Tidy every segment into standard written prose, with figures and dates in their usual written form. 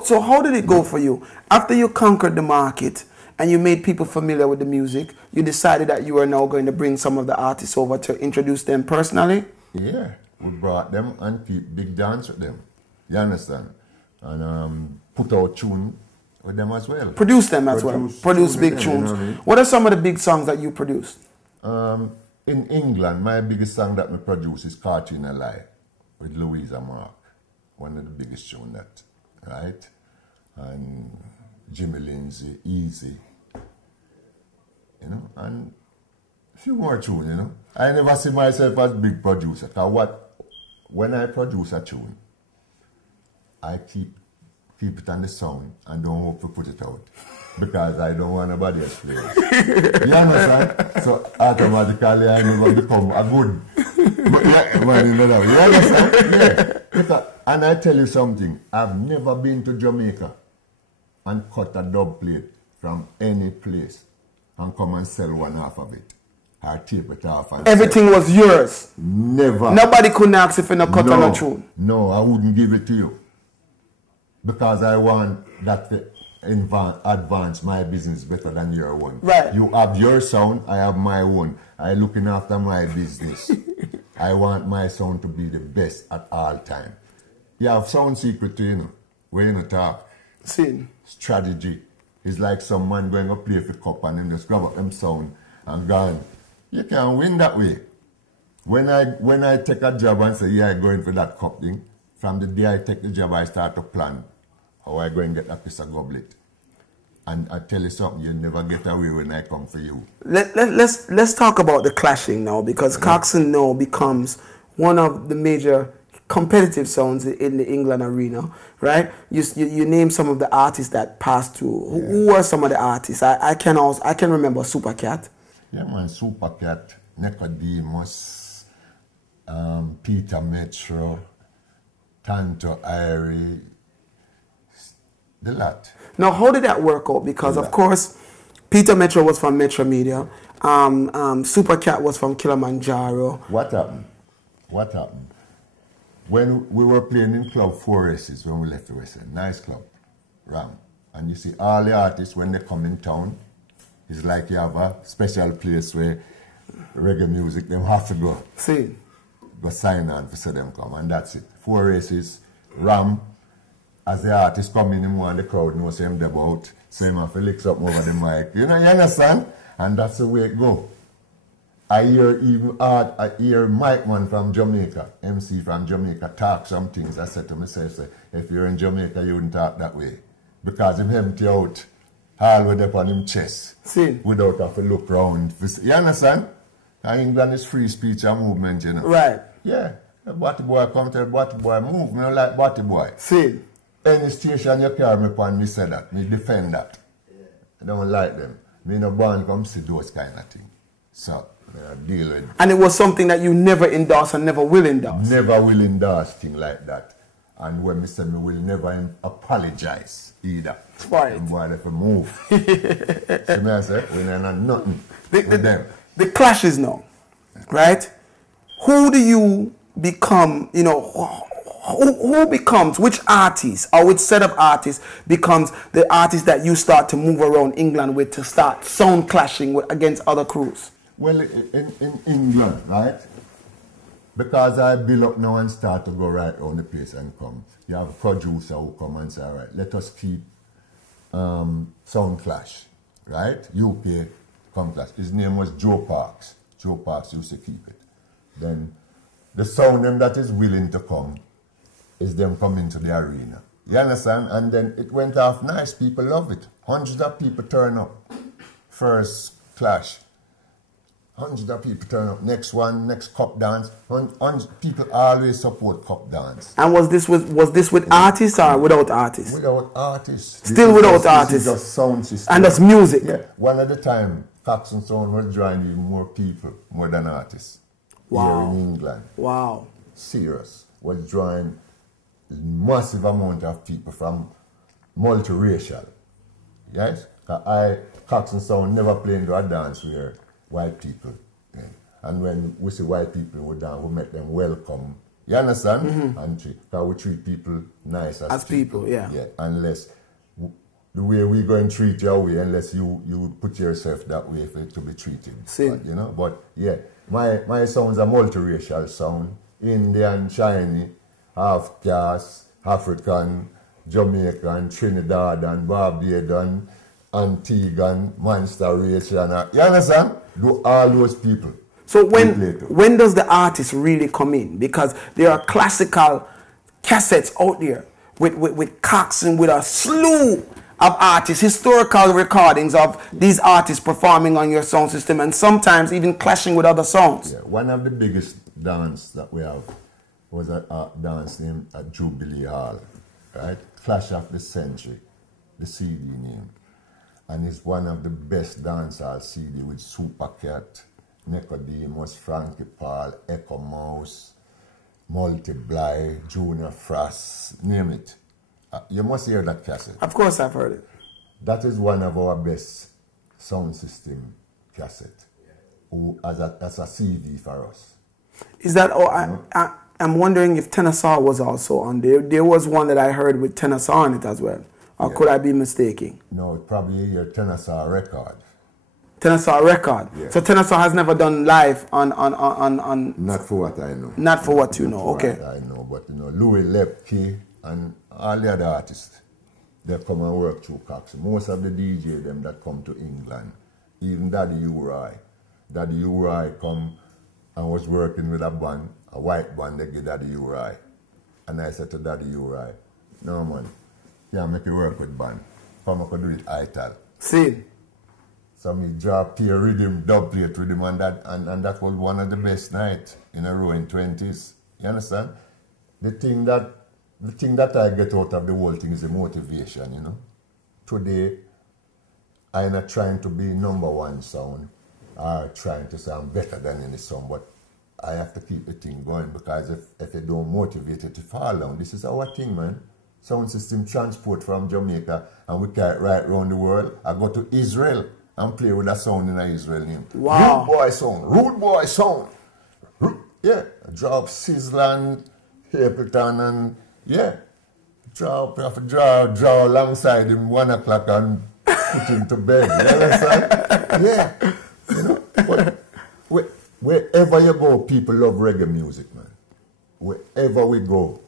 So how did it go for you? After you conquered the market and you made people familiar with the music, you decided that you are now going to bring some of the artists over to introduce them personally? Yeah, we brought them and keep big dance with them. You understand? And put out tune with them as well. Produce them as well. Produce big tunes. You know what I mean? What are some of the big songs that you produced? In England, my biggest song that we produce is Caught in a Lie with Louisa Mark. One of the biggest tunes that, right? And Jimmy Lindsay, Easy. You know, and a few more tunes, you know. I never see myself as big producer. Because when I produce a tune, I keep it on the sound and don't hope to put it out. Because I don't want nobody else play it. You understand? So automatically I never become a good man in the love. You understand? Yeah. Because, and I tell you something, I've never been to Jamaica and cut a dub plate from any place and come and sell one half of it. Or tape it off and everything sell. Was yours? Never. Nobody couldn't ask if you not cut on a tune? No, I wouldn't give it to you. Because I want that to advance my business better than your one. Right. You have your sound, I have my own. I looking after my business. I want my sound to be the best at all time. You have sound secret too, you know, where you know talk. See. Strategy. It's like some man going to play for cup and then just grab up them sound and gone. You can win that way. When I take a job and say, yeah, I'm going for that cup thing, from the day I take the job, I start to plan how I go and get a piece of goblet. And I tell you something, you'll never get away when I come for you. Let's talk about the clashing now, because Coxsone now becomes one of the major competitive sounds in the England arena, right? You name some of the artists that passed through. Yeah. Who are some of the artists? I can remember Supercat. Yeah, man, Supercat, Nicodemus, Peter Metro, Tanto Irie, the lot. Now, how did that work out? Because, of course, Peter Metro was from Metro Media. Supercat was from Kilimanjaro. What happened? When we were playing in Club 4 Races, when we left the West End, nice club, Ram. And you see all the artists, when they come in town, it's like you have a special place where reggae music, them have to go. See. Go sign on to see them come, and that's it. 4 Races, Ram. As the artist come in, and the crowd knows him about, so him have to lick up over the mic. You know, you understand? And that's the way it go. I hear Mike man from Jamaica, MC from Jamaica, talk some things. I said to myself, say, if you're in Jamaica, you wouldn't talk that way. Because him empty out all with up on him chest. See. Without have to look round. You understand? And England is free speech and movement, you know. Right. Yeah. The Batty Boy come to the Batty Boy move. Me don't like Batty Boy. See. Any station you carry me upon, me say that. Me defend that. Yeah. I don't like them. Me no born come see those kind of things. So, I deal with it. And it was something that you never endorse and never will endorse? Never will endorse thing like that. And when me say me will never apologize either. Right. Them boy they move. See me I say, we ain't not nothing with them. The clashes now, right? Who do you become, you know, who becomes, which artist or which set of artists becomes the artist that you start to move around England with to start sound clashing with, against other crews? Well, in England, right? Because I build up now and start to go right on the place and come. You have a producer who come and say, all right, let us keep sound clash, right? UK come clash. His name was Joe Parks. Joe Parks used to keep it. Then the sound them that is willing to come is them coming to the arena. You understand? And then it went off nice. People love it. Hundreds of people turn up. First clash. Hundreds of people turn up. Next one, next cup dance. People always support cup dance. And was this with artists or without artists? Without artists. Still without artists. This is just sound system. And that's music. Yeah. One at a time, Coxsone Sound was drawing even more people, more than artists. Wow. Here in England. Wow. Serious. Was drawing massive amount of people from multiracial. Yes? Coxsone Sound never playing to a dance where white people. Yeah. And when we see white people, we make them welcome. You understand? And because we treat people nice as people, yeah. Unless the way we go and treat your way, unless you put yourself that way for it to be treated. But, you know, but yeah, my sound's a multiracial sound. Indian, Chinese, half caste, African, Jamaican, Trinidadian, Barbadian, Antiguan, Monster race, you understand? Do all those people. So when does the artist really come in? Because there are classical cassettes out there with Coxsone, with a slew of artists, historical recordings of these artists performing on your sound system and sometimes even clashing with other songs. Yeah, one of the biggest dance that we have was a dance named at Jubilee Hall, right? Clash of the Century, the CD name. And it's one of the best dancehall CD with Supercat, Nicodemus, Frankie Paul, Echo Mouse, Multiply, Junior Frost, name it. You must hear that cassette. Of course I've heard it. That is one of our best sound system cassette, as a CD for us. Is that, I'm wondering if Tenasaw was also on there. There was one that I heard with Tenasaw on it as well. Or could I be mistaken? No, it's probably your Tenasaw record. Tenasaw record. Yeah. So Tenasaw has never done live on. Not for what I know. Not for what you know. Okay. What I know, but you know, Louis Lepke and all the other artists, they come and work through Coxsone. Most of the DJ them that come to England, even Daddy Uri. Daddy Uri come and was working with a band, a white band. They get Daddy Uri, and I said to Daddy Uri, "No man, yeah, make you work with band. Come, I can do it ital." See. So me draw peer rhythm, dub plate with him, and that was one of the best nights in a row in 20s. You understand? The thing that I get out of the whole thing is the motivation, you know. Today, I'm not trying to be #1 sound or trying to sound better than any sound, but I have to keep the thing going, because if you don't motivate it to fall down, this is our thing, man. Sound system transport from Jamaica, and we carry it right around the world. I go to Israel and play with a sound in Israel name. Wow. Rude boy sound. Yeah, drop Sizzland, Capleton, and yeah, draw alongside him 1 o'clock and put him to bed. You understand? Yeah. You know, but wherever you go, people love reggae music, man. Wherever we go.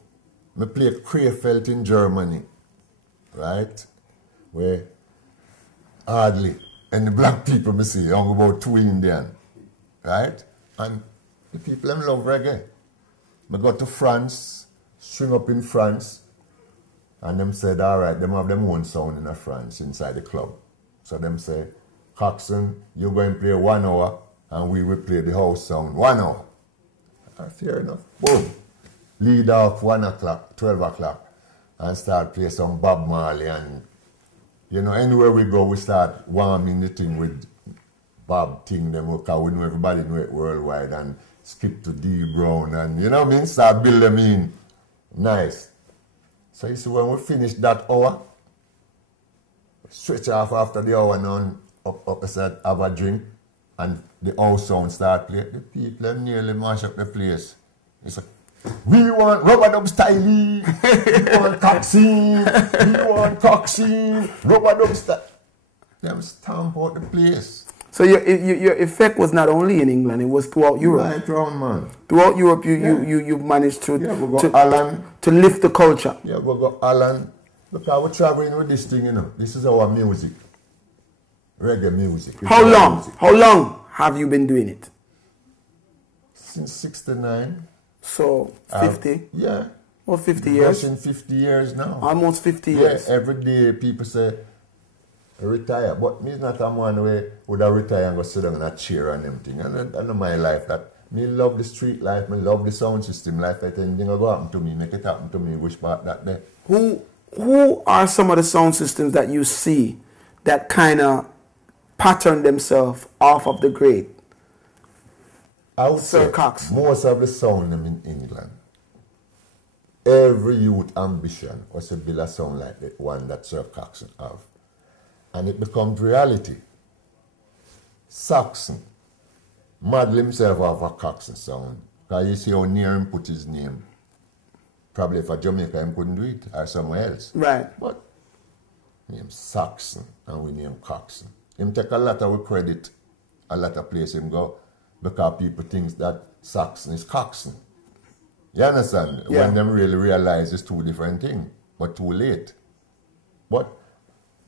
I play Krefeld in Germany, right? Where hardly any black people me see, only about 2 Indian, right? And the people them love reggae. I go to France, string up in France, and them said, all right, them have them own sound in France inside the club. So them say, Coxsone, you go and play 1 hour, and we will play the house sound 1 hour. Fair enough. Boom. Lead off 1 o'clock, 12 o'clock, and start play some Bob Marley, and you know, anywhere we go, we start warming the thing with Bob thing, them, because we know everybody know it worldwide, and skip to D Brown, and you know what I mean, start build them in. Nice. So you see, when we finish that hour, switch off after the hour and up aside, have a drink, and the house sound start play. The people them nearly mash up the place. It's like, we want rubber dub style, we want Coxsone, rubber dub style. Them stamp out the place. So your effect was not only in England, it was throughout Europe. Right round, man. Throughout Europe, you managed to, to lift the culture. Yeah, we go Alan. Because we're traveling with this thing, you know. This is our music. Reggae music. How long have you been doing it? Since 69. So 50? Yeah. Well, 50 years. In 50 years now. Almost 50 years. Yeah, every day people say, retire. But me not a man who would have retire and go sit down in a chair and everything. And I know my life that me love the street life, me love the sound system life. If anything will go happen to me, make it happen to me, which part that day. Who are some of the sound systems that you see that kind of pattern themselves off of the great I would Sir say Coxsone? Most of the sound them in England, every youth ambition was to build a sound like the one that Sir Coxsone have. And it becomes reality. Saxon model himself off a Coxsone sound. Because you see how near him put his name Probably for Jamaica, him couldn't do it, or somewhere else. Right. But name Saxon and we name Coxsone. Him take a lot of credit, a lot of place him go, because people think that Saxon is Coxsone. You understand? Yeah. When them really realize it's two different things, but too late. But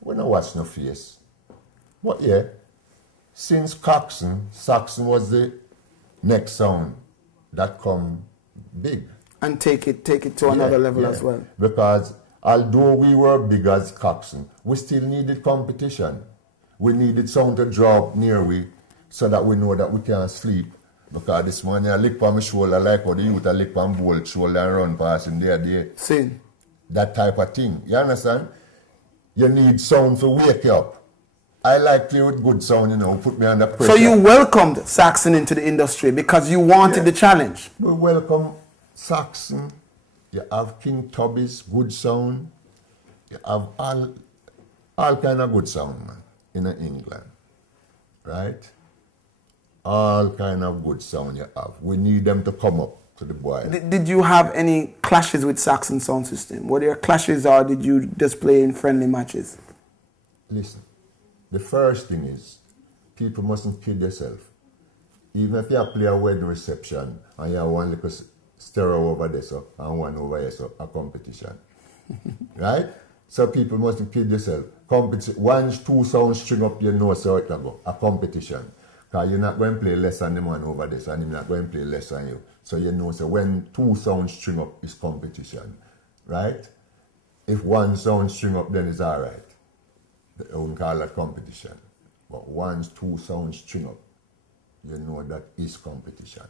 we don't watch no face. But yeah, since Coxsone, Saxon was the next sound that come big. And take it to another level as well. Because although we were big as Coxsone, we still needed competition. We needed sound to draw near we so that we know that we can't sleep. Because this morning I lick on my shoulder like how the youth I lick on bolt shoulder and run past in there. Same. That type of thing. You understand? You need sound to wake you up. I like play with good sound, you know, put me under pressure. So you welcomed Saxon into the industry because you wanted the challenge. We welcome Saxon. You have King Tubby's good sound. You have all kind of good sound, man, in England. Right? All kind of good sound you have. We need them to come up to the boy. Did you have any clashes with Saxon sound system? Were there clashes or did you just play in friendly matches? Listen, the first thing is, people mustn't kid themselves. Even if you play a wedding reception and you have one little stereo over there so, and one over here, so a competition. Right? So people mustn't kid themselves. One, two sounds string up, you know so it go. A competition. Because you're not going to play less than the man over there, and he's not going to play less than you. So you know, so when two sounds string up is competition, right? If one sound string up, then it's all right. We won't call that competition. But once two sounds string up, you know that is competition.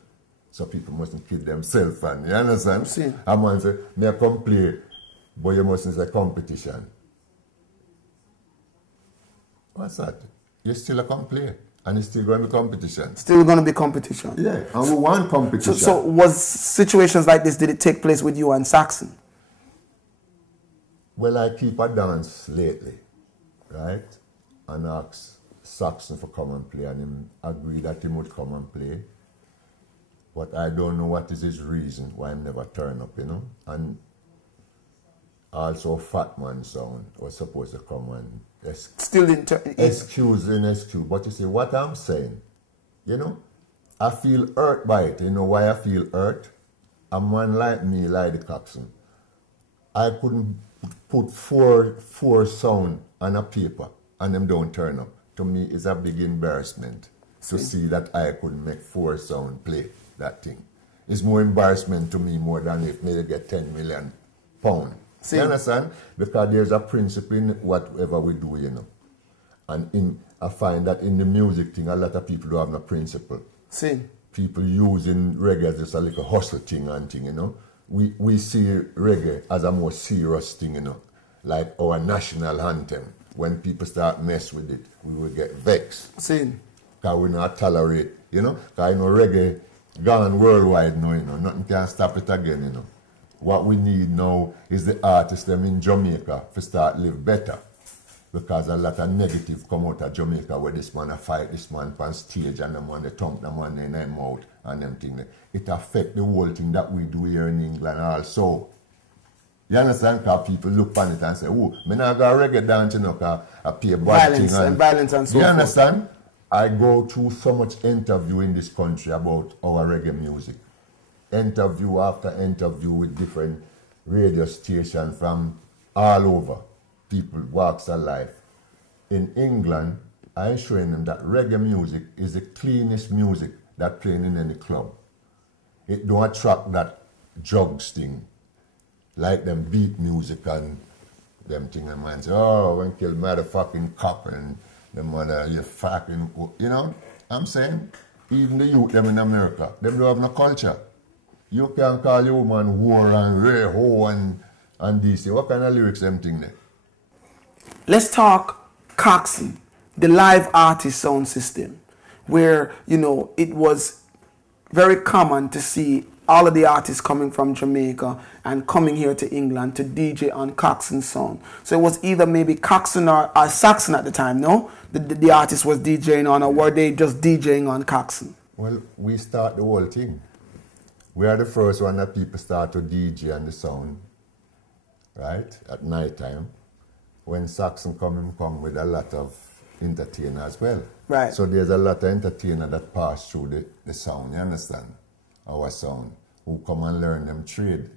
So people mustn't kid themselves, and you understand? See. A man say, may I come play, but you mustn't say competition. What's that? You still a come play. And it's still going to be competition. Still going to be competition. Yeah, and we want competition. So was situations like this, did it take place with you and Saxon? Well, I keep a dance lately, right? And ask Saxon for come and play, and him agree that he would come and play. But I don't know what is his reason why he never turn up, you know? And also Fat Man sound was supposed to come and still didn't excuse. But you see what I'm saying, you know, I feel hurt by it. You know why I feel hurt? A man like me, like the Coxsone, I couldn't put four sound on a paper and them don't turn up. To me, it's a big embarrassment to see that I couldn't make four sound play that thing. It's more embarrassment to me more than if me get 10 million pounds. You understand? Because there's a principle in whatever we do, you know. And I find that in the music thing, a lot of people don't have no principle. People using reggae as just a little hustle thing and thing, you know. We see reggae as a more serious thing, you know. Like our national anthem. When people start mess with it, we will get vexed. Because we not tolerate, you know. Because you know, reggae gone worldwide now, you know. Nothing can stop it again, you know. What we need now is the artists them in Jamaica to start live better. Because a lot of negative come out of Jamaica where this man a fight this man on stage and the man they thump the man in their mouth and them things. It affect the whole thing that we do here in England also. You understand? Because people look on it and say, oh, me not got reggae dance, you know, because I pay bad thing. Violence and so forth. You understand? I go through so much interview in this country about our reggae music. Interview after interview with different radio stations from all over, people walks of life. In England, I'm showing them that reggae music is the cleanest music that playing in any club. It don't attract that drugs thing, like them beat music and them thing. And man say, oh, when kill motherfucking cop and the mother, you fucking, you know. I'm saying, even the youth them in America, them don't have no culture. You can call your woman whore and re-ho and this. What kind of lyrics them thing there? Let's talk Coxsone, the live artist sound system, where, you know, it was very common to see all of the artists coming from Jamaica and coming here to England to DJ on Coxsone sound. So it was either maybe Coxsone or Saxon at the time, no? The artist was DJing on, or were they just DJing on Coxsone? Well, we start the whole thing. We are the first one that people start to DJ on the sound, right, at night time. When Coxsone come with a lot of entertainer as well. Right. So there's a lot of entertainer that pass through the sound, you understand? Our sound, who come and learn them trade.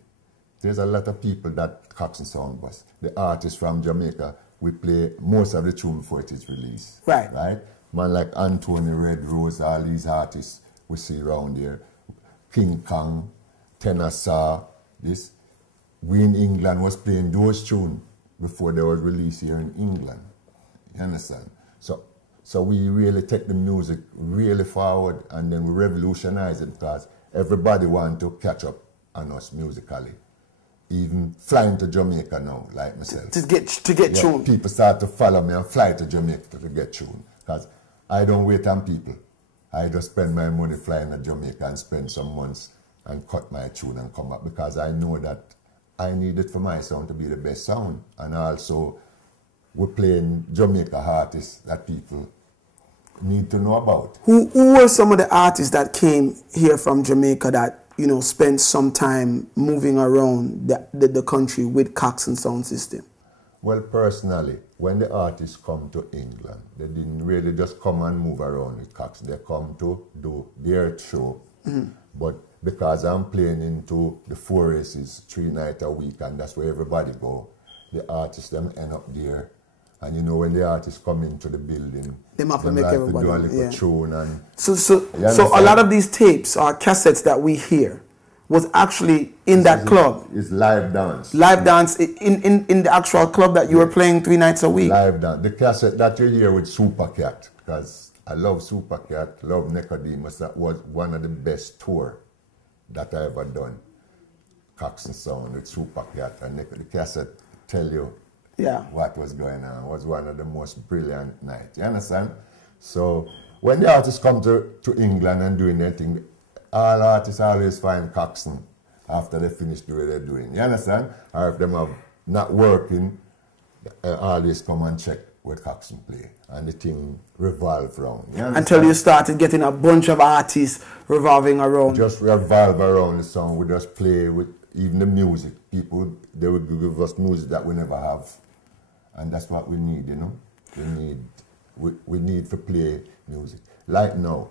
There's a lot of people that Coxsone sound was. The artists from Jamaica, we play most of the tune before it is released. Right. Right? Man like Anthony Red Rose, all these artists we see around here. King Kong, Tennessee, this. We in England was playing those tunes before they were released here in England. You understand? So we really take the music really forward, and then we revolutionize it because everybody want to catch up on us musically. Even flying to Jamaica now, like myself. To get tuned. People start to follow me and fly to Jamaica to get tuned. Because I don't wait on people. I just spend my money flying to Jamaica and spend some months and cut my tune and come back, because I know that I need it for my sound to be the best sound. And also, we're playing Jamaica artists that people need to know about. Who were some of the artists that came here from Jamaica that, you know, spent some time moving around the country with Coxsone sound system? Well, personally, when the artists come to England, they didn't really just come and move around with Coxsone. They come to do their show. But because I'm playing into the 4 races 3 nights a week, and that's where everybody go, the artists them end up there. And you know, when the artists come into the building, they have to make everybody do a little tune. And so a lot of these tapes or cassettes that we hear was actually in that club. It's live dance. Live dance in the actual club that you were playing 3 nights a week. Live dance. The cassette that you hear with Super Cat, because I love Super Cat, love Nicodemus. That was one of the best tour that I ever done. Coxsone Sound with Super Cat and the cassette tell you what was going on. It was one of the most brilliant nights. You understand? So when the artists come to England and doing their thing, all artists always find Coxsone after they finish doing what they're doing. You understand? Or if them are not working, always come and check what Coxsone play. And the thing revolve around. Until you started getting a bunch of artists revolving around. Just revolve around the song. We just play with even the music. People, they would give us music that we never have. And that's what we need, you know. We need to play music. Like now,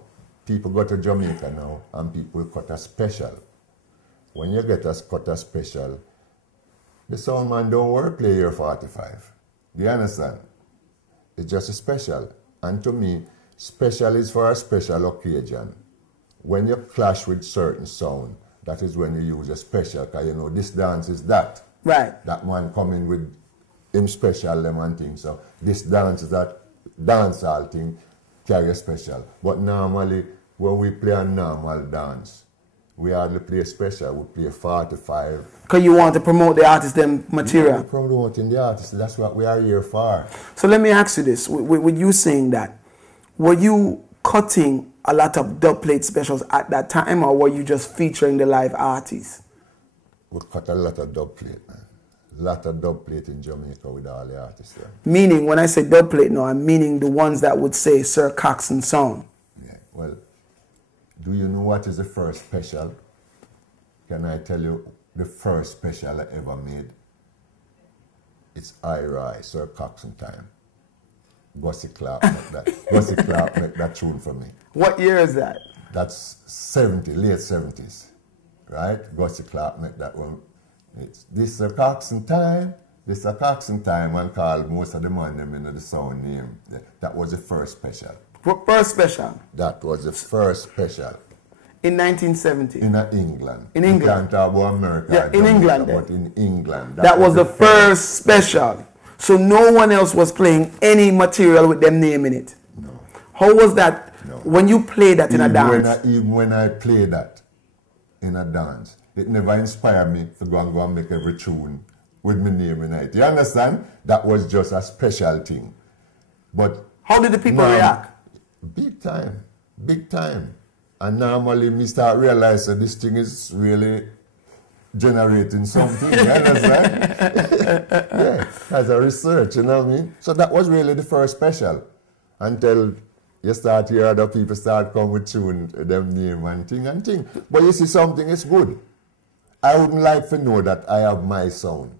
people go to Jamaica now and people cut a special. When you get us cut a special, the sound man don't work play your 45. Do you understand? It's just a special. And to me, special is for a special occasion. When you clash with certain sound, that is when you use a special, because you know this dance is that. Right. That man coming with him special them and things. So this dance is that dancehall thing carry a special. But normally, when we play a normal dance, we hardly play special. We play 45. Because you want to promote the artist them material. Yeah, promoting the artist. That's what we are here for. So let me ask you this. With you saying that, were you cutting a lot of dubplate specials at that time, or were you just featuring the live artists? We cut a lot of dubplate, man. A lot of dubplate in Jamaica with all the artists there. Meaning, when I say dubplate now, I'm meaning the ones that would say Sir Coxsone Sound. Yeah, well, do you know what is the first special? Can I tell you the first special I ever made? It's IRI, Sir Coxsone time. Gussie Clark make that. Gussie Clark make that tune for me. What year is that? That's late 70s, right? Gussie Clark make that one. It's this a Coxsone time, this a Coxsone time, and call most of the man them in the sound name. That was the first special. What first special? That was the first special. In 1970? In England. In England? You can't talk about America. Yeah, in England then. But in England. That was the first special. So no one else was playing any material with them name in it? No. How was that when you played that in a dance? Even when I played that in a dance, it never inspired me to go and make every tune with my name in it. You understand? That was just a special thing. But how did the people react? Big time. Big time. And normally me start realizing this thing is really generating something, you understand? Yeah, as a research, you know what I mean? So that was really the first special until you start hear other people start come with tune, them name and thing. But you see something is good. I wouldn't like to know that I have my sound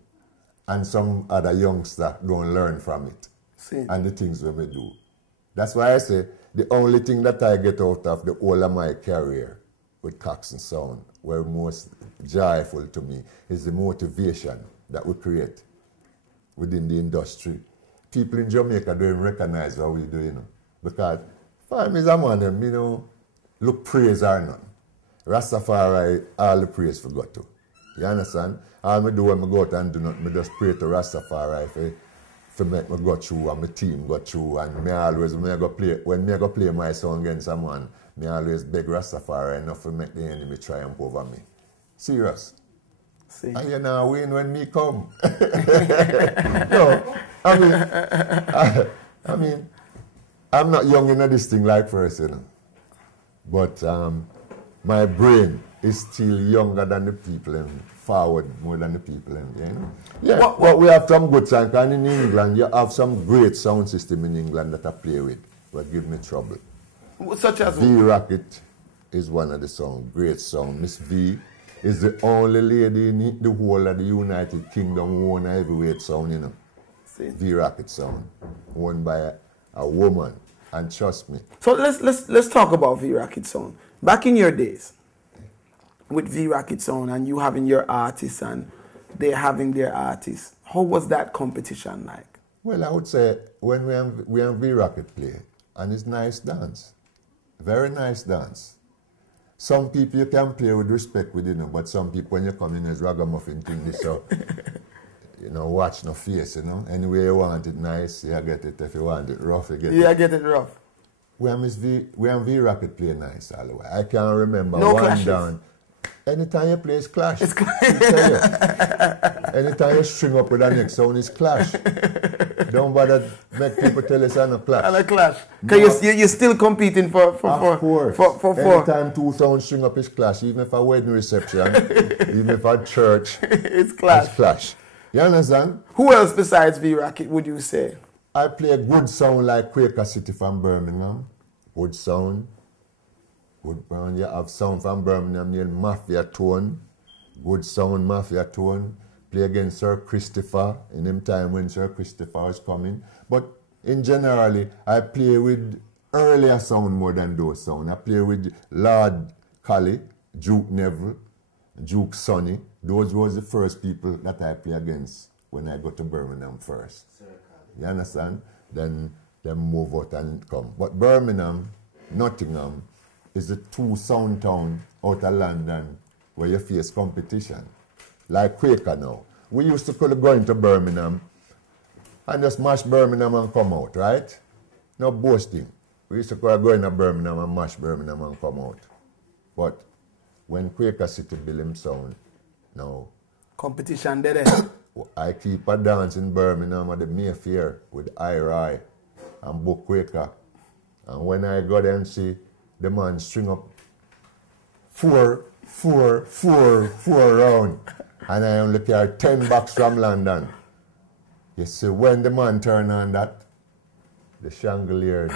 and some other youngster don't learn from it. See. And the things we may do. That's why I say the only thing that I get out of the whole of my career with Coxsone Sound, were most joyful to me, is the motivation that we create within the industry. People in Jamaica don't recognize what we do, you know. Because for me, I'm on them, you know, look praise or none. Rastafari, all the praise for God to. You understand? All I do when I go out and do nothing, I just pray to Rastafari for make me go through and my team go through. And me always, when I go play my song against someone, me always beg Rastafari enough to make the enemy triumph over me. Serious. See. And you know, win when me come. No, I mean, I'm not young in this thing like first, you know. But my brain is still younger than the people and forward more than the people. And, you know? Yeah, but we have some good sound. And in England, you have some great sound system in England that I play with, but give me trouble. Such as V-Rocket is one of the songs, great sound. Miss V is the only lady in the whole of the United Kingdom who own a heavyweight sound, you know. V-Rocket sound, owned by a woman, and trust me. So let's talk about V-Rocket sound. Back in your days, with V-Rocket sound and you having your artists and they having their artists, how was that competition like? Well, I would say when we have V-Rocket play, and it's nice dance, very nice dance. Some people you can play with respect with, you know, but some people when you come in as ragamuffin thing, this so, you know, watch no face, you know. Anyway you want it nice, you get it. If you want it rough, you get it. Yeah, get it rough. We have V-Rocket play nice all the way. I can't remember no one clashes. down. Anytime you play, it's clash. Anytime you string up with the next sound, it's clash. Don't bother make people tell us I'm a clash. And a clash. Because you're still competing for Of course. For Anytime two sounds string up, it's clash. Even if a wedding reception, even if a church, it's clash. It's clash. You understand? Who else besides V-Rocket would you say? I play a good sound like Quaker City from Birmingham. Good sound. Good sound. You have sound from Birmingham named Mafia Tone. Good sound, Mafia Tone. Play against Sir Christopher in them time when Sir Christopher was coming. But in generally, I play with earlier sound more than those sound. I play with Lord Collie, Duke Neville, Duke Sonny. Those was the first people that I play against when I go to Birmingham first. You understand? Then move out and come. But Birmingham, Nottingham, is the two sound town out of London where you face competition. Like Quaker now. We used to go into Birmingham and just mash Birmingham and come out, right? No boasting. We used to go into Birmingham and mash Birmingham and come out. But when Quaker City built him sound, no. Competition there. I keep a dance in Birmingham at the Mayfair with IRI and Book Quaker. And when I go there and see the man string up four round, and I only carry 10 bucks from London. You see, when the man turn on that, the chandelier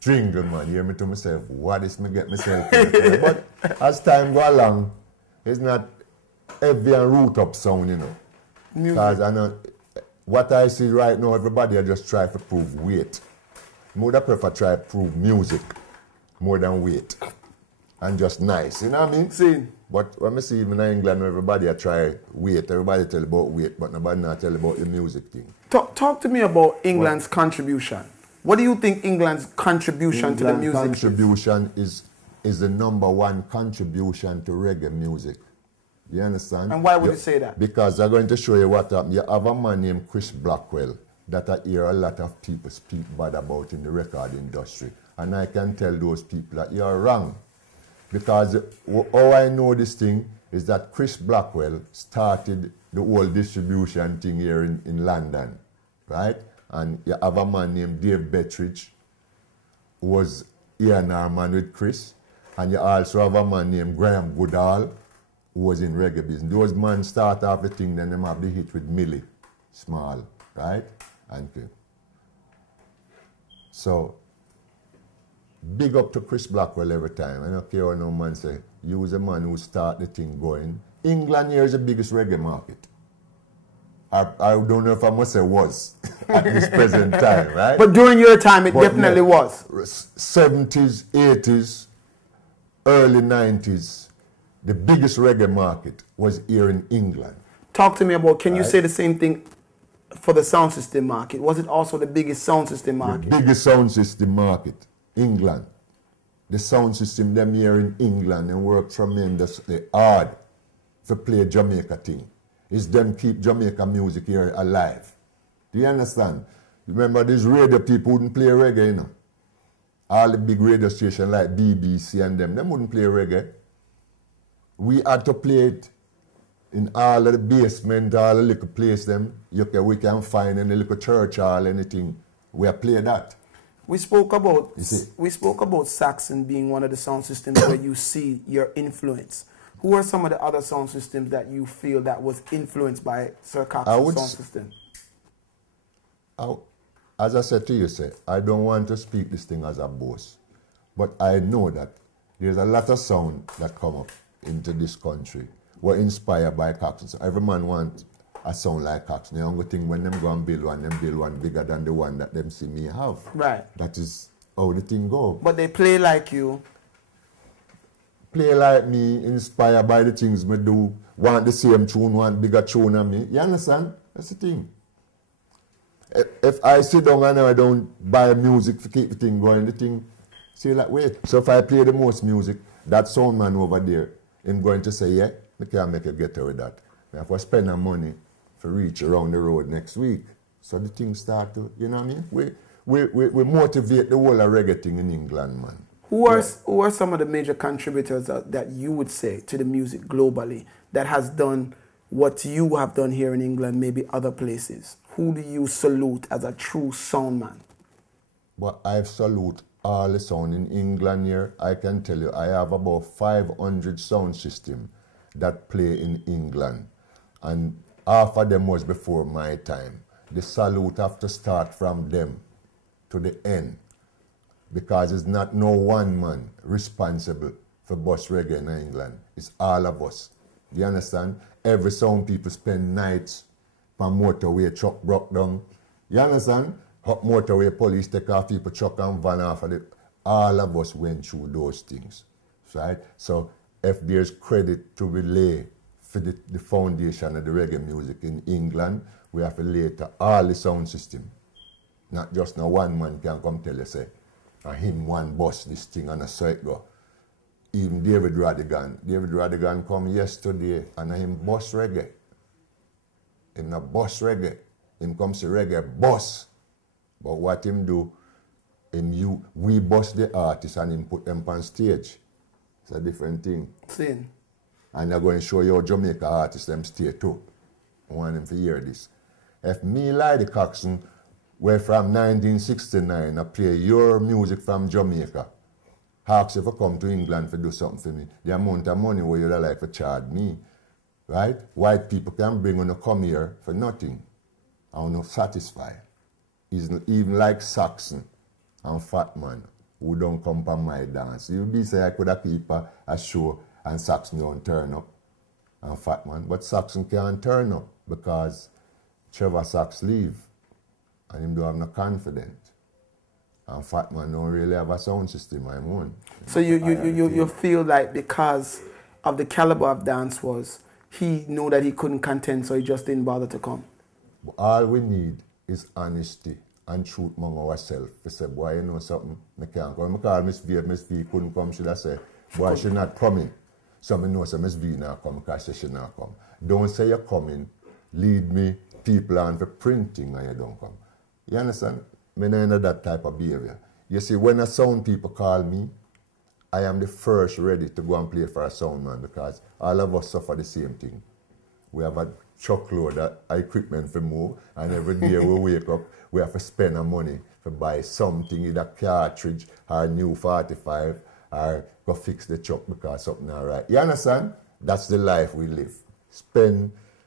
jingle, man, you hear me to myself, what is me get myself in? But as time go along, it's not heavy and root up sound, you know. Because I know what I see right now, everybody just try to prove weight. More than prefer try to prove music more than weight. And just nice, you know what I mean? See. But when I see even in England, everybody try weight, everybody tell about weight, but nobody not tell about the music thing. Talk to me about England's contribution. What do you think England's contribution to the music contribution is the #1 contribution to reggae music. You understand? And why would you say that? Because I'm going to show you what happened. You have a man named Chris Blackwell that I hear a lot of people speak bad about in the record industry. And I can tell those people that you're wrong. Because how I know this thing is that Chris Blackwell started the whole distribution thing here in London, right? And you have a man named Dave Bettridge, who was A&R man with Chris. And you also have a man named Graham Goodall, who was in reggae business. Those men start off the thing, then they have the hit with Millie Small, right? And so big up to Chris Blackwell every time. I don't care what no man say. You was a man who start the thing going. England here is the biggest reggae market. I don't know if I must say was at this present time, right? But during your time, it definitely was. 70s, 80s, early 90s, the biggest reggae market was here in England. Talk to me about, can you say the same thing for the sound system market? Was it also the biggest sound system market? The biggest sound system market, England. The sound system them here in England and work tremendously hard to play Jamaica thing. It's them keep Jamaica music here alive. Do you understand? Remember these radio people wouldn't play reggae, you know. All the big radio stations like BBC and them wouldn't play reggae. We had to play it in all of the basement, all the little place them we can find in the little church hall, anything. We play that. We spoke about Saxon being one of the sound systems where you see your influence. Who are some of the other sound systems that you feel that was influenced by Sir Coxsone's sound system? As I said to you, I don't want to speak this thing as a boast, but I know that there's a lot of sound that come up into this country were inspired by Coxsone. So every man wants a sound like Coxsone. The only thing when them go and build one bigger than the one that them see me have. Right. That is how the thing go. But they play like you. Play like me, inspired by the things me do, want the same tune, want bigger tune than me. You understand? That's the thing. If I sit down and I don't buy music to keep the thing going, the thing, see like, wait. So if I play the most music, that sound man over there, I'm going to say, yeah, I can't make a get with that. I have to spend the money to reach around the road next week. So the thing start to, you know what I mean? We motivate the whole of reggae thing in England, man. Who are some of the major contributors that you would say to the music globally that has done what you have done here in England, maybe other places? Who do you salute as a true sound man? Well, I salute all the sound in England here. I can tell you, I have about 500 sound systems that play in England. And half of them was before my time. The salute have to start from them to the end. Because it's not no one man responsible for bus reggae in England. It's all of us. You understand? Every sound people spend nights on motorway, truck broke down. You understand? Hot motorway, police take off people, truck and van off of it. All of us went through those things. Right? So if there's credit to be laid for the foundation of the reggae music in England, we have to lay to all the sound system. Not just no one man can come tell you, say, him one boss this thing and a so it go. Even David Radigan come yesterday and him boss reggae. Him not boss reggae. Him come say reggae boss. But what him do, we boss the artists and him put them on stage. It's a different thing. Same. And they're going to show your Jamaica artists them stay too. I want them to hear this. If me like the Coxsone, where from 1969 I play your music from Jamaica, ask if I come to England to do something for me, the amount of money where you'd like to charge me, right? White people can bring on to come here for nothing. I'm not satisfied. Even like Saxon and Fat Man, who don't come for my dance. You be say I could have keep a show and Saxon don't turn up, and Fat Man, but Saxon can't turn up because Trevor Sax leave. And him don't have no confidence. And Fat Man don't really have a sound system of him own. So you feel like because of the caliber of dance was, he knew that he couldn't contend, so he just didn't bother to come. But all we need is honesty and truth among ourselves. We say, boy, you know something, I can't come. I call Miss V couldn't come, should I say, boy, she not coming. So I know Miss V not come because she not come. Don't say you're coming, lead me, people on for printing and you don't come. You understand? I don't know that type of behavior. You see, when a sound people call me, I am the first ready to go and play for a sound man because all of us suffer the same thing. We have a truckload of equipment for move, and every day we wake up, we have to spend our money to buy something, either cartridge or new 45, or go fix the truck because something not right. You understand? That's the life we live.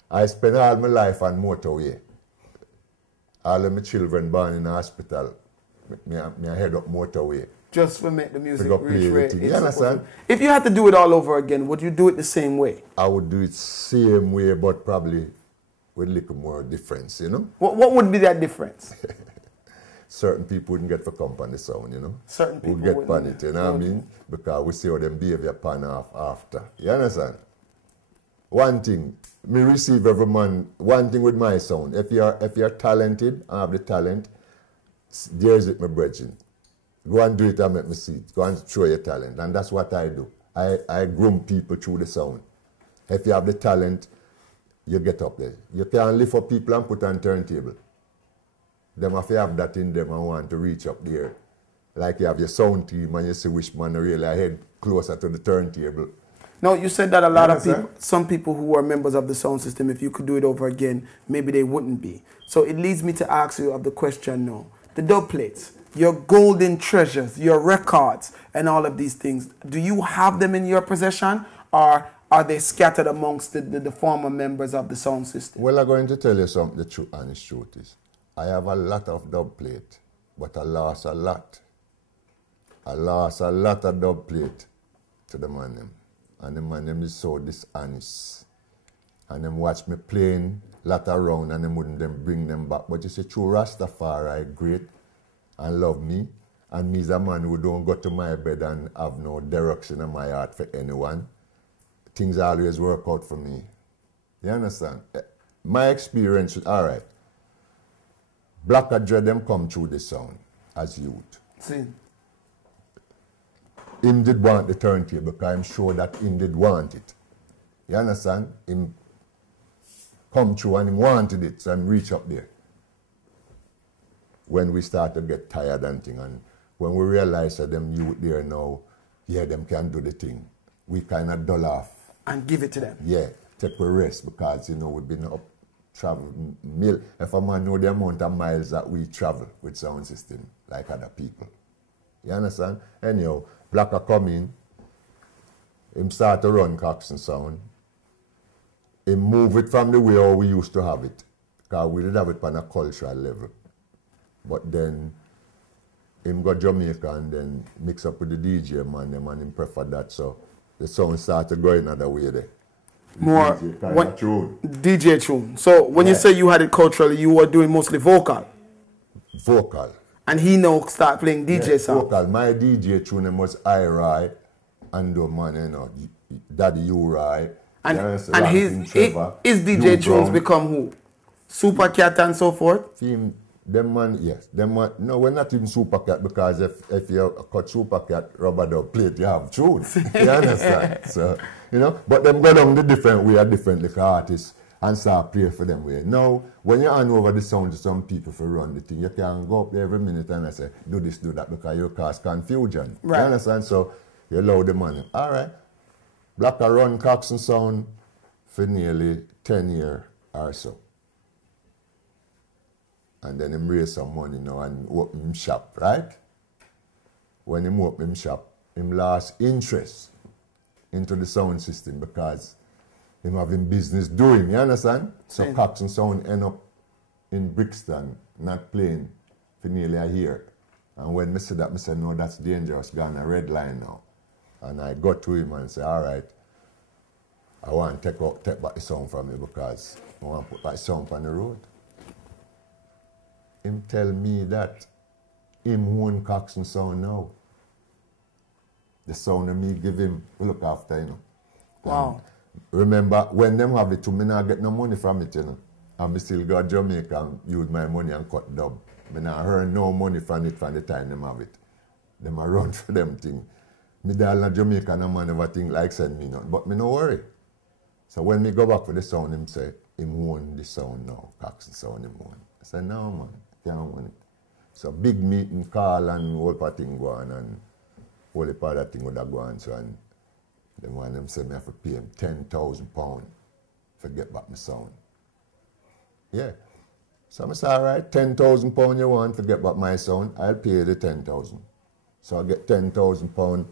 I spend all my life on motorway. All of my children born in the hospital, me head up motorway. Just to make the music go reach play where the thing. it's You supposed to. understand? If you had to do it all over again, would you do it the same way? I would do it same way, but probably with a little more difference, you know? What would be that difference? Certain people wouldn't get for come on the sound, you know? Certain people would get wouldn't. pan it, you know what I mean? Because we see how them behavior pan off after. You understand? One thing, me receive every man, one thing with my sound, if you're talented, I have the talent, there's it, my brethren. Go and do it and make me see it. Go and show your talent. And that's what I do. I groom people through the sound. If you have the talent, you get up there. You can lift up people and put on turntable. Them if you have that in them and want to reach up there. Like you have your sound team and you see which man really head closer to the turntable. No, you said that a lot of people, some people who are members of the sound system, if you could do it over again, maybe they wouldn't be. So it leads me to ask you of the question now. The dub plates, your golden treasures, your records, and all of these things, do you have them in your possession, or are they scattered amongst the former members of the sound system? Well, I'm going to tell you something, the truth, honest truth is, I have a lot of dub plate, but I lost a lot. I lost a lot of dub plate to the man them. And the man them is so dishonest. And them watch me playing lot around and them wouldn't them bring them back. But you see, true Rastafari great and love me. And me's a man who don't go to my bed and have no direction in my heart for anyone. Things always work out for me. You understand? My experience, all right. Black Dread them come through the sound as youth. See. Him did want the turntable because I'm sure that him did want it. You understand? Him come through and he wanted it, so him reach up there. When we start to get tired and thing, and when we realize that them youth there now, yeah, them can do the thing, we kind of dull off. And give it to them. Yeah, take a rest because, you know, we've been up travel mil. If a man know the amount of miles that we travel with sound system, like other people. You understand? Anyhow, Blacker come in, him start to run Coxsone sound. Him move it from the way how we used to have it. Because we did have it on a cultural level. But then him go Jamaica and then mix up with the DJ man, them and him prefer that. So the sound started going another way there. More DJ tune. So when you say you had it culturally, you were doing mostly vocal. Vocal. And he now start playing DJ sound. Vocal. My DJ tune was IRI and the man, you know, Daddy Uri. And his DJ tunes become who? Super Cat and so forth? Them man, yes. Them man, no, we're not in Super Cat because if you cut Super Cat rubber dub plate, you have tunes. You understand? So, you know, but them go down the different way, are different like artists and start play for them way. Now, when you hand over the sound to some people for run the thing, you can go up there every minute and I say, do this, do that, because you cause confusion. Right. You understand? So, you allow the money. All right. Blacker run Coxsone sound for nearly 10 years or so. And then him raise some money now and open him shop, right? When him open him shop, him lost interest into the sound system because him having business doing, you understand? So Coxsone sound end up in Brixton, not playing for nearly a year. And when I said that, I said, no, that's dangerous, gone a red line now. And I got to him and said, all right, I want to take back the sound from you because I want to put that sound on the road. Him tell me that him own Coxsone sound now. The sound of me give him look after, you know. Wow. And remember, when them have it too, me not get no money from it, you know. And me still go to Jamaica and use my money and cut dub. Me not earn no money from it from the time them have it. Them a run for them thing. Me dal in Jamaica, no man ever think like send me nothing. But me no worry. So when me go back for the sound, him say, him own the sound now. Coxsone sound him own. I said, no man, can't own it. So big meeting call and whole part thing go on and whole part of that thing would have gone. So and the man them say me have to pay him £10,000 to get back my sound. Yeah. So I say, all right, £10,000 you want to get back my sound, I'll pay you the 10,000. So I get £10,000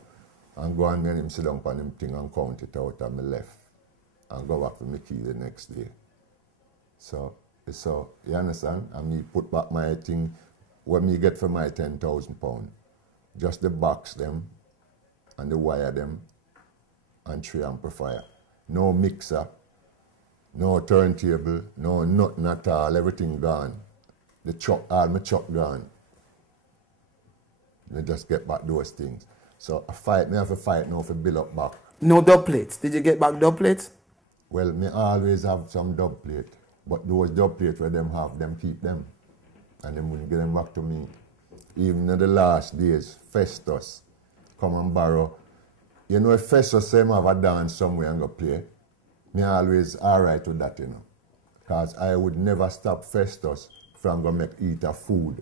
and go and him sit down on him thing and count it out and me left. And go back for my key the next day. So you understand? And me put back my thing, what me get for my £10,000. Just the box them and the wire them and 3 amplifier. No mixer, no turntable, no nothing at all, everything gone. The chuck, all my chuck gone. Me just get back those things. So me have to fight now for build up back. No dub plates. Did you get back dub plates? Well, me always have some dub plate. But those dub plates where them have, them keep them. And them wouldn't get them back to me. Even in the last days, Festus come and borrow. You know, if Festus say have a dance somewhere and go play, me always alright with that, you know. Because I would never stop Festus from going to eat a food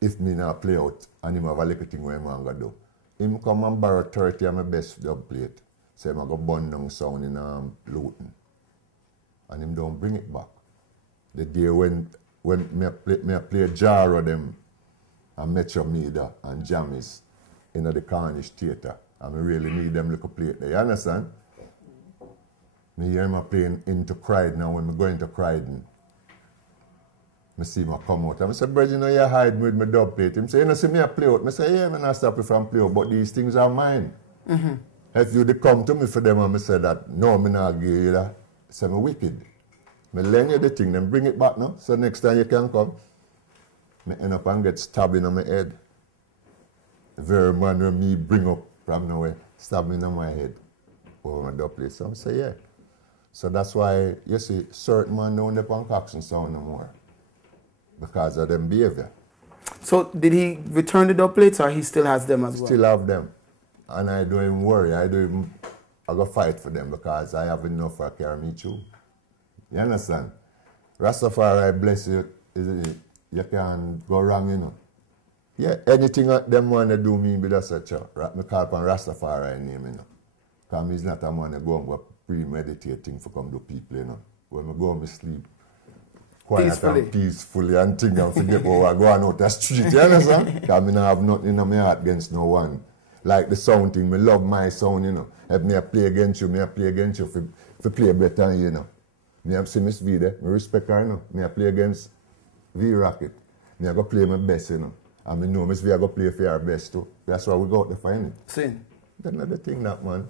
if me not play out and him have a little thing where I'm going to do. Him come and borrow 30 of my best dub plate. Say I'm going to burn down sound in Luton. And him don't bring it back. The day when me play a jar of them and Metro Media and Jammies in the Cornish Theatre. And I really need them little plate there. You understand? Me hear him playing into Croydon now when I go into Croydon. I see him come out. And I say, Bridget, you know you hide me with my dub plate. He say, you know, see me play out. I say, yeah, I'm not stopping from play out, but these things are mine. Mm-hmm. If you come to me for them and I say that, no, I'm not give you that. I say, I'm wicked. I lend you the thing, then bring it back now. So next time you can come, I end up and get stabbed in my head. The very man when me bring up from nowhere, stab me in my head over my dub plate. So I say, yeah. So that's why, you see, certain man don't depend on Coxsone sound no more. Because of them behavior. So did he return the dub plates or he still has them as well? Still have them. And I don't even worry. I go fight for them because I have enough for carry me through. You understand? Rastafari bless you, you can't go wrong, you know. Yeah, anything them want to do me, but that's a chat. I call upon Rastafari name, you know. Because he's not a man to go and go premeditating for come to people, you know. When I go and sleep, quiet and peacefully and think and forget how I go on out the street, you understand? Because I don't have nothing in my heart against no one. Like the sound thing, I love my sound, you know. If me play against you, I play against you for play better, you know. I have seen Miss V there, I respect her, you know. I play against V-Rocket. I go play my best, you know. And I know Miss V I go play for her best too. That's why we go out to find it. Same. That's not the thing, that man.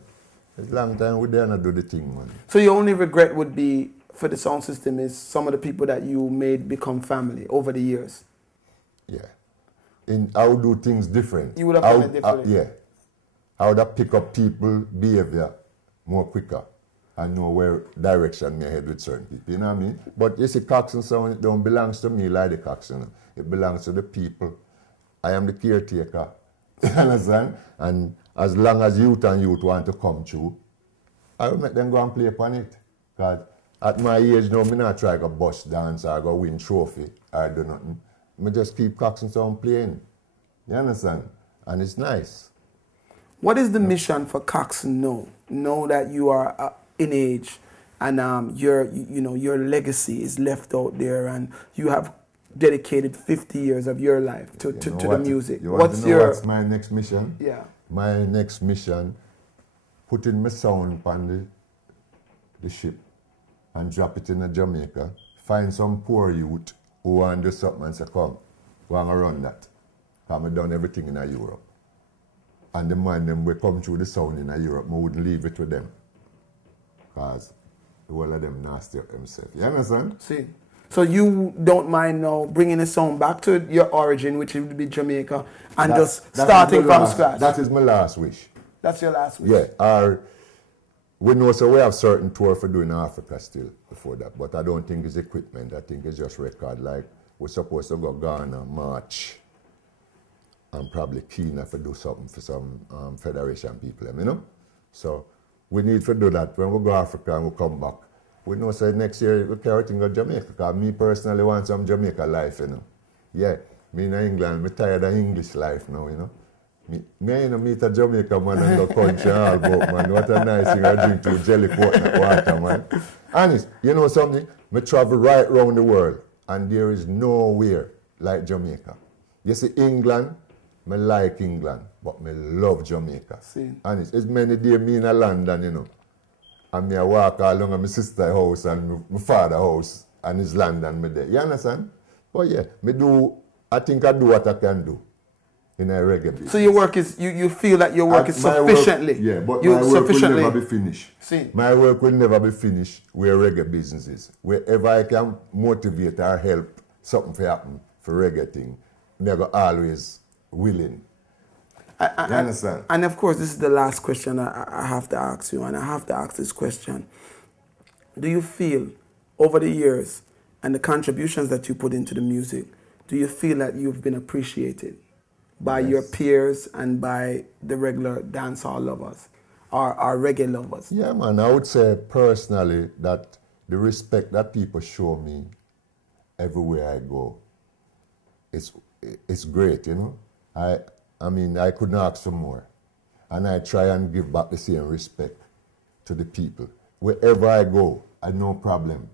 It's a long time we there not do the thing, man. So your only regret would be for the sound system is some of the people that you made become family over the years? Yeah. I would do things different. You would have done it differently? Yeah. I would have picked up people behavior more quicker and know where direction me head with certain people, you know what I mean? But you see, Coxsone sound, it don't belong to me like the Coxsone. It belongs to the people. I am the caretaker, you understand? And as long as youth want to come through, I will make them go and play upon it. Because at my age now, I'm not trying to bust dance or go win trophy or do nothing. I just keep Coxsone sound playing. You understand? And it's nice. What is the mission for Coxsone now? Know that you are in age and your legacy is left out there and you have dedicated 50 years of your life to the music. What's my next mission? Yeah. My next mission, putting my sound on the ship and drop it in Jamaica. Find some poor youth who want to do something and say, come, go and run that. Because I've done everything in Europe. And the man them will come through the sound in Europe, I wouldn't leave it with them. Because all of them nasty up themselves. You understand? See. So you don't mind now bringing the sound back to your origin, which would be Jamaica, and just starting from scratch? That is my last wish. That's your last wish? Yeah. We know, so we have certain tour for doing Africa still before that, but I don't think it's equipment. I think it's just record. Like, we're supposed to go Ghana, March. I'm probably keen to do something for some Federation people, you know? So we need to do that. When we go Africa and we come back, we know so next year we carry everything to Jamaica. Because me personally want some Jamaica life, you know. Yeah, me in England, I'm tired of English life now, you know. Me you know, meet a Jamaica man and go country and all about, man. What a nice thing I drink to jelly coconut water, man. Honest, you know something? Me travel right around the world and there is nowhere like Jamaica. You see England, me like England, but me love Jamaica. See. Honest, it's many days me in London, you know. And I walk along at my sister's house and my father's house and it's London me there. You understand? But yeah, I think I do what I can do. in a reggae business. So your work is, you feel that your work is sufficiently. Yeah, but my work will never be finished. See. My work will never be finished where reggae business is. Wherever I can motivate or help something to happen for reggae thing, never always willing. You understand? And of course, this is the last question I have to ask you, and I have to ask this question. Do you feel, over the years, and the contributions that you put into the music, do you feel that you've been appreciated by your peers and by the regular dancehall lovers, or reggae lovers? Yeah, man, I would say personally that the respect that people show me everywhere I go, it's great, you know. I mean, I couldn't ask for more. And I try and give back the same respect to the people. Wherever I go, I no problem.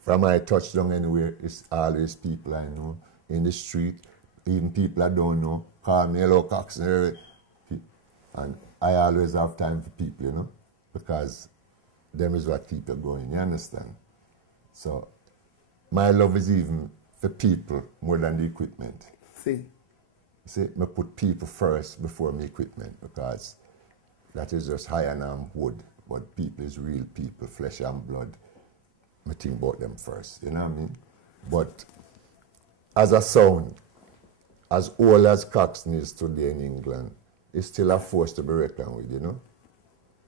From my touchdown anywhere, it's always people I know in the street, even people I don't know, call me, hello, Coxsone. And I always have time for people, you know, because them is what keep you going, you understand? So my love is even for people more than the equipment. See. See, I put people first before my equipment, because that is just iron and wood, but people is real people, flesh and blood. I think about them first, you know what I mean? But as a sound, as old as Coxsone is today in England, it's still a force to be reckoned with, you know?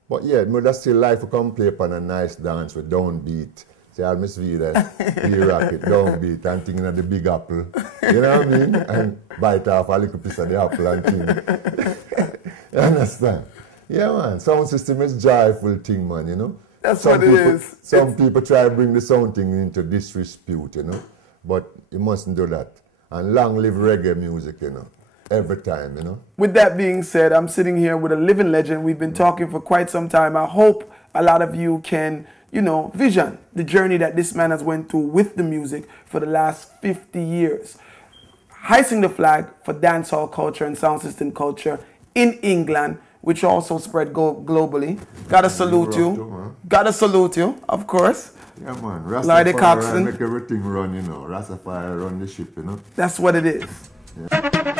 But yeah, I still like to come play upon a nice dance with downbeat. Say, I'll miss Vida, rocket, downbeat, and thinking of the big apple. You know what I mean? And bite off a little piece of the apple and thing. You understand? Yeah, man. Sound system is joyful thing, man, you know? That's what it is. Some people try to bring the sound thing into disrepute, you know? But you mustn't do that. And long live reggae music, you know? Every time, you know? With that being said, I'm sitting here with a living legend. We've been talking for quite some time. I hope a lot of you can, you know, vision the journey that this man has went through with the music for the last 50 years. Hoisting the flag for dancehall culture and sound system culture in England, which also spread globally. Gotta salute you. Gotta salute you, of course. Yeah, man. Lloyd Rastafari make everything run, you know. Rastafari run the ship, you know. That's what it is. Yeah.